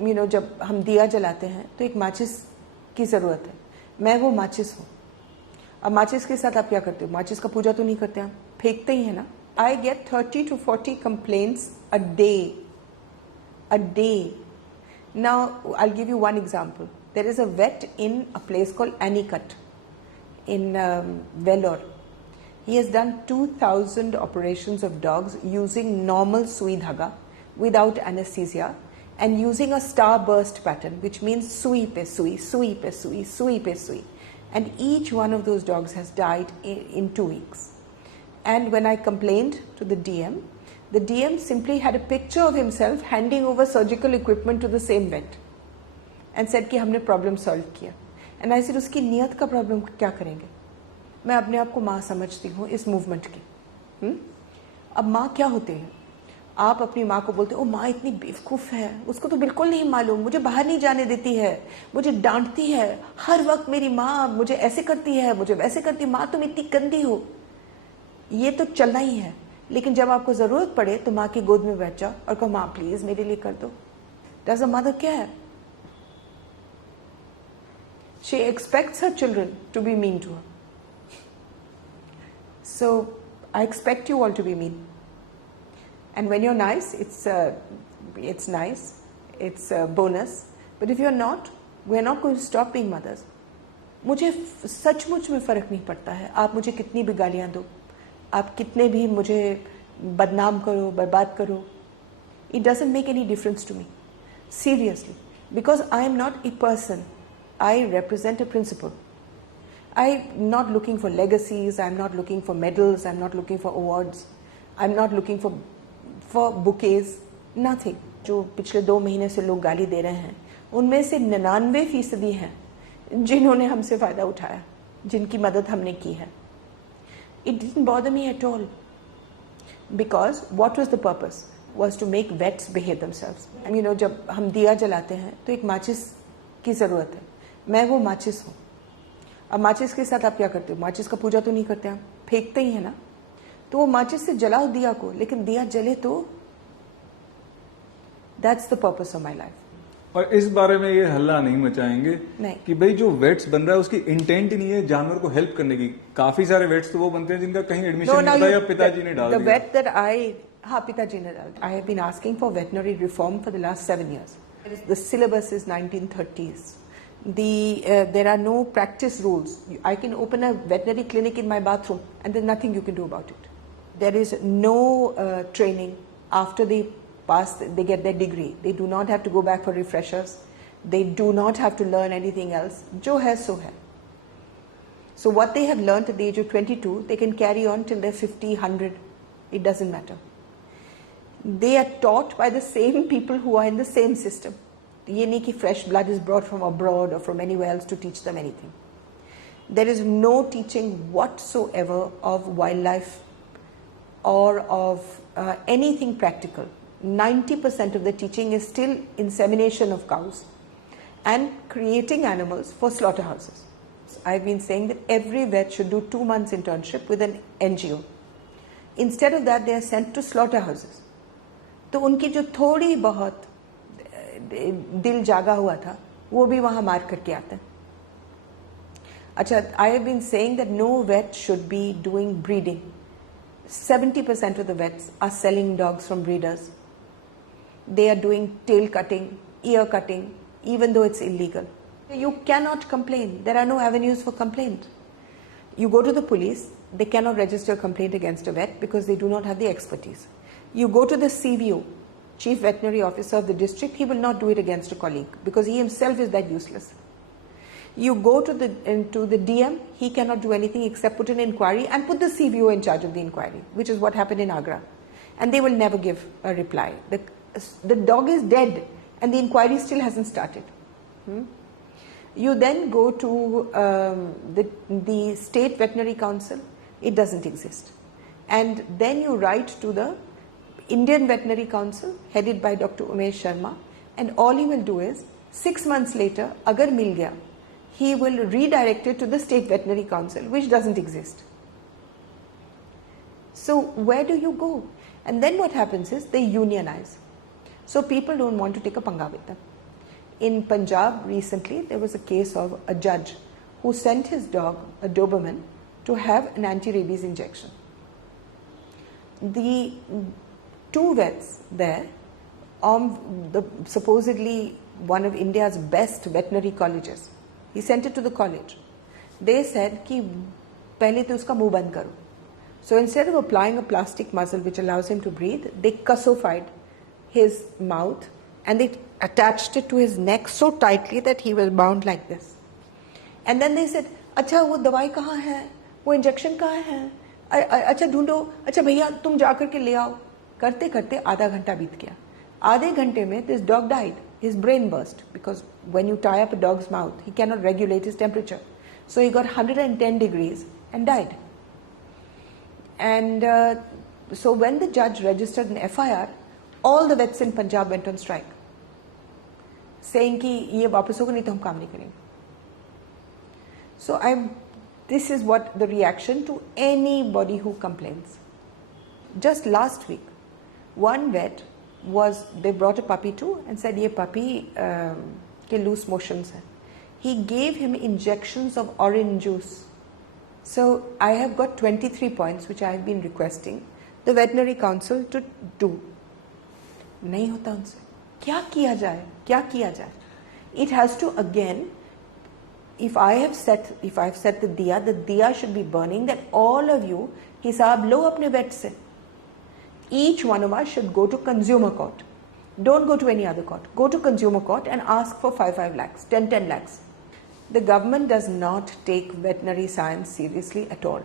जब हम दिया जलाते हैं तो एक माचिस की ज़रूरत है। मैं वो माचिस हूँ। अब माचिस के साथ आप क्या करते हो? माचिस का पूजा तो नहीं करते, आप फेंकते ही है ना। I get 30 to 40 complaints a day. A day. Now, I'll give you one example. There is a vet in a place called Anicut in Vellore. He has done 2,000 operations of dogs using normal sui dhaga without anesthesia and using a starburst pattern, which means sui pe sui, sui pe sui, sui pe sui. And each one of those dogs has died in 2 weeks. And when I complained to the DM simply had a picture of himself handing over surgical equipment to the same vet and said कि हमने problem solve किया. And I said उसकी नियत का problem क्या करेंगे? मैं अपने आप को माँ समझती हूँ इस मूवमेंट की। अब माँ क्या होते हैं? आप अपनी माँ को बोलते हो, ओ माँ इतनी बेवकूफ़ है, उसको तो बिल्कुल नहीं मालूम, मुझे बाहर नहीं जाने देती है, मुझे डांटती है, हर वक्त मेरी माँ मुझे ऐसे करती है, मुझे वैसे करती है, माँ तुम इतनी गंदी हो। ये तो चलना ही है, लेकिन जब आपको ज़रूरत पड़े तो माँ की गोद में बैठ जाओ और कहो माँ प्लीज़ मेरे लिए कर दो। Does a mother care? She expects her children to be mean to her. So I expect you all to be mean. And when you're nice, it's nice, it's a bonus. But if you're not, we're not going to stop being mothers. मुझे सचमुच में फ़र्क नहीं पड़ता है आप मुझे कितनी भी गालियाँ दो, आप कितने भी मुझे बदनाम करो, बर्बाद करो. It doesn't make any difference to me. Seriously. Because I am not a person. I represent a principle. I'm not looking for legacies, I'm not looking for medals, I'm not looking for awards, I'm not looking for bouquets, nothing. जो पिछले 2 महीने से लोग गाली दे रहे हैं उनमें से 99% हैं जिन्होंने हमसे फ़ायदा उठाया, जिनकी मदद हमने की है. It didn't bother me at all because what was the purpose? Was to make vets behave themselves. जब हम दिया जलाते हैं तो एक माचिस की ज़रूरत है. मैं वो माचिस हूँ. अब माचिस के साथ आप क्या करते हो? माचिस का पूजा तो नहीं करते, आप फेंकते ही है ना. तो वो माचिस से जलाओ दिया को, लेकिन दिया जले तो that's the purpose of my life. और इस बारे में ये हल्ला नहीं मचाएंगे नहीं कि भाई जो वेट्स बन रहा है उसकी इंटेंट ही नहीं है जानवर को हेल्प करने की. काफी सारे वेट्स तो वो बनते हैं जिनका कहीं एडमिशन नहीं होता या पिताजी ने डाल दिया. वेट दैट पिताजी ने डाल दिया. I have been asking for veterinary reform for the last 7 years. The syllabus is 1930s. There are no practice rules. I can open a veterinary clinic in my bathroom and there's nothing you can do about it. There is no training after they pass, they get their degree. They do not have to go back for refreshers. They do not have to learn anything else. Jo hai so hai. So what they have learned at the age of 22, they can carry on till they're 50, 100. It doesn't matter. They are taught by the same people who are in the same system. ये नहीं कि fresh blood is brought from abroad or from anywhere else to teach them anything. There is no teaching whatsoever of wildlife or of anything practical. 90% of the teaching is still insemination of cows and creating animals for slaughterhouses. I've been saying that every vet should do 2 months internship with an NGO. Instead of that, they are sent to slaughterhouses. तो उनकी जो थोड़ी बहुत दिल जागा हुआ था वो भी वहाँ मार करके आते हैं. अच्छा, I have been saying that no vet should be doing breeding. 70% of the vets are selling dogs from breeders. They are doing tail cutting, ear cutting, even though it's illegal. You cannot complain. There are no avenues for complaint. You go to the police, they cannot register a complaint against a vet because they do not have the expertise. You go to the CVO, Chief Veterinary Officer of the district, he will not do it against a colleague because he himself is that useless. You go to the DM, he cannot do anything except put an inquiry and put the CVO in charge of the inquiry, which is what happened in Agra. And they will never give a reply. The dog is dead and the inquiry still hasn't started. You then go to the State Veterinary Council, it doesn't exist. And then you write to the Indian Veterinary Council headed by Dr. Umesh Sharma, and all he will do is 6 months later, agar mil gaya, he will redirect it to the State Veterinary Council, which doesn't exist. So where do you go? And then what happens is they unionize. So people don't want to take a panga with them. In Punjab recently, there was a case of a judge who sent his dog, a Doberman, to have an anti-rabies injection. The two vets there, supposedly one of India's best veterinary colleges, he sent it to the college. They said कि पहले तो उसका मुंह बंद करो. So instead of applying a plastic muzzle which allows him to breathe, they cussified his mouth and they attached it to his neck so tightly that he was bound like this. And then they said, अच्छा वो दवाई कहाँ है, वो injection कहाँ है, अच्छा ढूंढो, अच्छा भैया तुम जाकर के ले आओ. करते करते आधा घंटा बीत गया. आधे घंटे में this dog died. His brain burst because when you tie up a dog's mouth, he cannot regulate his temperature. So he got 110 degrees and died. And so when the judge registered an FIR, all the vets in Punjab went on strike, saying कि ये वापस होगा नहीं तो हम काम नहीं करेंगे. So this is what the reaction to anybody who complains. Just last week, one vet they brought a puppy too and said ये puppy के loose motions है. He gave him injections of orange juice. So I have got 23 points which I have been requesting the veterinary council to do. नहीं होता उनसे. क्या किया जाए? It has to again, if I have set the diya should be burning, that all of you हिसाब लो अपने vet से. Each one of us should go to consumer court. Don't go to any other court. Go to consumer court and ask for 5 lakhs, 10 lakhs. The government does not take veterinary science seriously at all.